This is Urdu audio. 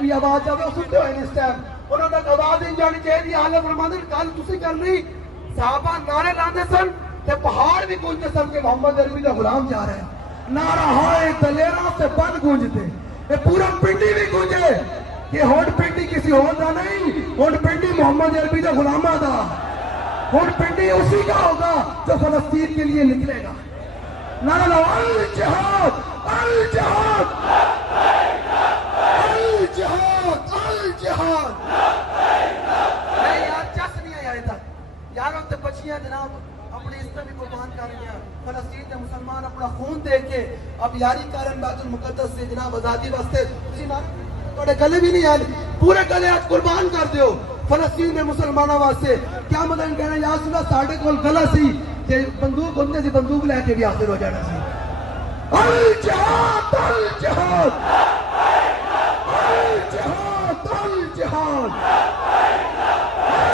بھی آواز جاوے وہ سنتے ہوئے اس ٹائم انہوں تک آواز نہیں جانی چاہیے آلہ فرماندے کل تسی کرنی صحابہ نعرے لاندے سن تے پہاڑ بھی گونجتے سن کہ محمد عربی دا غلام جا رہا ہے نعرہ ہائے دلیراں سے بند گونجتے یہ پورا پنڈی بھی گونجے کہ ہونٹ پنڈی کسی اور دا نہیں ہونٹ پنڈی محمد عربی دا غلامہ دا ہونٹ پنڈی اسی کا ہوگا جو فلسطین کے لیے نکلے گا نعرہ لو الجہاد الجہاد الجہاد الجہاد نہیں یار چس نہیں آیا ادھر یاروں تے بچیاں جناب اپنی عزت بھی قربان کر رہی ہیں فلسطین کے مسلمان اپنا خون دے کے اب یاری کارن بیت المقدس سے جناب آزادی واسطے تسی تھوڑے گلے بھی نہیں آئے پورے گلے آج قربان کر دیو فلسطین میں مسلمانوں واسطے کیا مطلب کہنا یا سنا ساڑھے کول گلہ سی کہ بندوق ہوندے سی بندوق لے کے بھی آخر ہو جانا سی الجہاد الجہاد